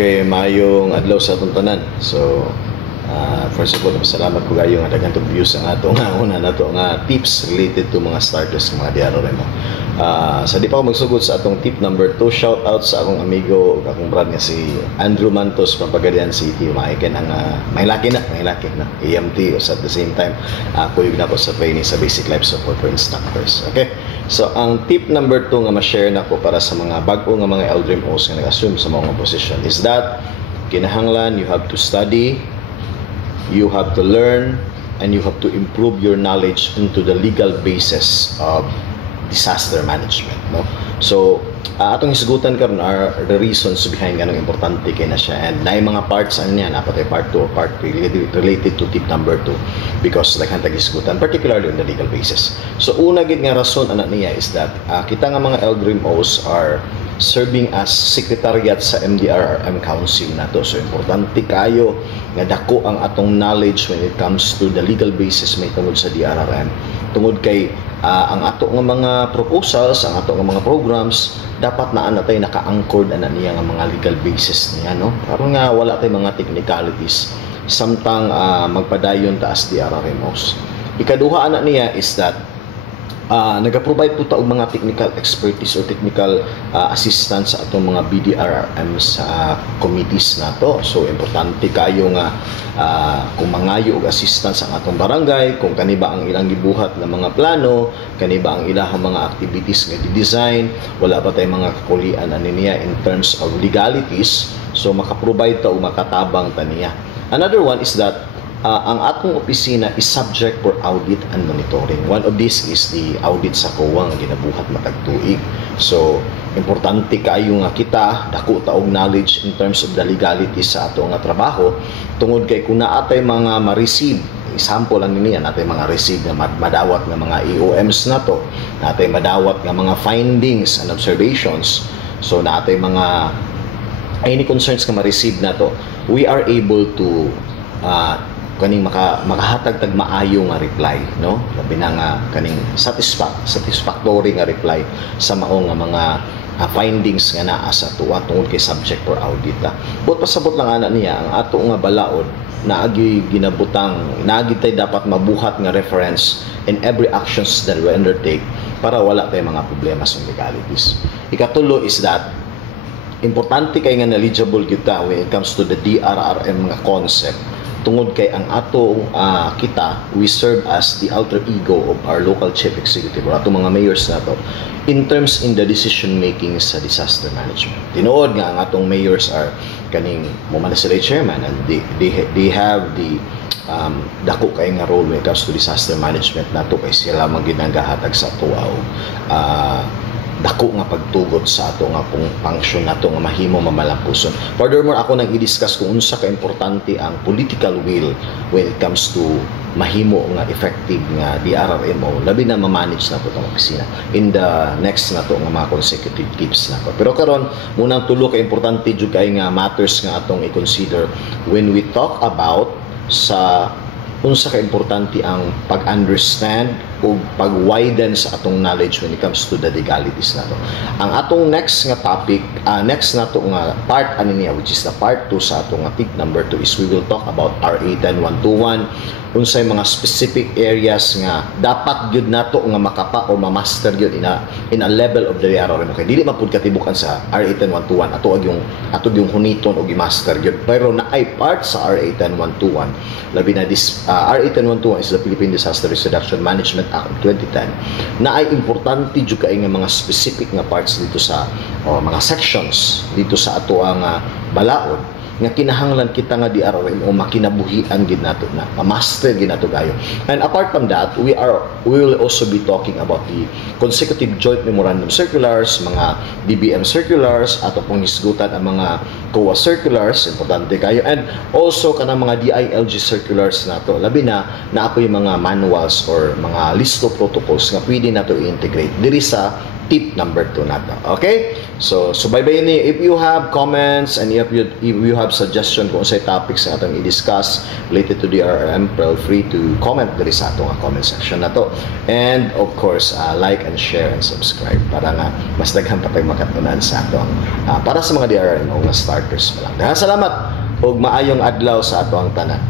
Okay, mayong adlaw sa atong tanan. So, first of all, salamat ko kayo nga daghang views ang ato nga una nato nga tips related to mga starters ng mga diaro mo. Sa di pa ako magsugod sa atong tip number 2, shout out sa akong amigo ug akong brad nga si Andrew Mantos from Pagadian City. Maiken ang may laki na EMT at the same time kuyog na ko sa training sa basic life support for instructors. Okay? So, ang tip number 2 nga ma-share na ko para sa mga bago nga mga Eldrim hosts nga nag-assume sa mga position is that kinahanglan you have to study, you have to learn, and you have to improve your knowledge into the legal basis of disaster management. No? So, atong hisgutan karon are the reasons behind ganong importante kay na siya, and naay mga parts ano niya, napatay part 2 or part 3 related to tip number 2 because like hantag hisgutan particularly on the legal basis. So una gid nga rason ana niya is that kita nga mga Eldrim Os are serving as secretariat sa MDRRM Council nato. So importante kayo nga dako ang atong knowledge when it comes to the legal basis may tungod sa DRRM, tungod kay ang ato nga mga proposals, ang ato nga mga programs dapat na natay naka-anchored ana niya nga mga legal basis niya, no? Karon nga wala tay mga technicalities samtang magpadayon taas DRRMOs. Ikaduha ana niya is that nag-provide po ta og mga technical expertise or technical assistance sa atong mga BDRRM sa committees nato. So importante kayo nga kung mangayo og assistance ang atong barangay, kung kani ba ang ilang gibuhat na mga plano, kani ba ang ilahang mga activities nga di-design, wala ba tay mga kakulian ani niya in terms of legalities, so maka-provide ta og makatabang ta niya. Another one is that ang atong opisina is subject for audit and monitoring. One of this is the audit sa COA nga ginabuhat matag tuig. So, importante kayo nga kita dako ta og knowledge in terms of the legality sa ato nga trabaho, tungod kay kung naatay mga ma-receive, example lang niya, natay mga receive nga madawat nga mga EOMs nato, natay madawat nga mga findings and observations, so natay mga any concerns nga ma-receive nato, we are able to kaning makahatag tag maayo nga reply, no? Labi na nga kaning satisfactory nga reply sa mao nga mga findings nga naa sa tuwa tungod kay subject for audit. But pasabot lang ana niya ang ato nga balaod naagi ginabutang, naagi tay dapat mabuhat nga reference in every actions that we undertake para wala tay mga problema sa legalities. Ikatulo is that importante kay nga knowledgeable kita when it comes to the DRRM nga concept, tungod kay ang ato kita, we serve as the alter ego of our local chief executive or ato mga mayors nato in terms in the decision making sa disaster management. Tinuod nga ang atong mayors are kaning mo man sila chairman, and they have the dako kay nga role when it comes to disaster management nato, kay sila man gid nagahatag sa tuwa dako nga pagtugot sa ato nga pong function nato nga mahimo mamalampuson. Furthermore, ako nang i-discuss kung unsa ka importante ang political will when it comes to mahimo nga effective nga DRRMO, labi na ma-manage nato tong opisina in the next nato nga mga consecutive tips nato. Pero karon munang tulo ka importante jud kay nga matters nga atong i-consider when we talk about sa unsa ka importante ang pag-understand o pag-widen sa atong knowledge when it comes to the legalities nato. Ang atong next nga topic, next nato nga part ani niya, which is the part 2 sa atong tip number 2, is we will talk about RA 10121, unsay mga specific areas nga dapat gyud nato nga makapa o ma-master gyud in a level of the DRRM. Okay, dili man pud katibukan sa RA 10121 ato yung huniton og i-master gyud, pero naay part sa RA 10121, labi na this RA 10121 is the Philippine Disaster Risk Reduction Management Act of 2010, na ay importante jud kay nga mga specific nga parts dito sa mga sections dito sa ato ang balaod nga kinahanglan kita nga DRRM o makinabuhian gid nato na ma-master gid nato gayo. And apart from that, we will also be talking about the consecutive joint memorandum circulars, mga DBM circulars, ato pong hisgutan ang mga COA circulars, importante kayo, and also kanang mga DILG circulars nato, labi na ako yung mga manuals or mga list of protocols nga pwede nato i-integrate diri sa tip number 2 nato. Okay? So subaybayan niyo. If you have comments and if you have suggestion kung unsay topics sa atong i-discuss related to DRRM, feel free to comment diri sa atong comment section nato. And of course, like and share and subscribe para nga mas daghan pa tayong makatunan sa atong para sa mga DRRM o mga starters pa lang. Daghang salamat ug maayong adlaw sa atong tanan.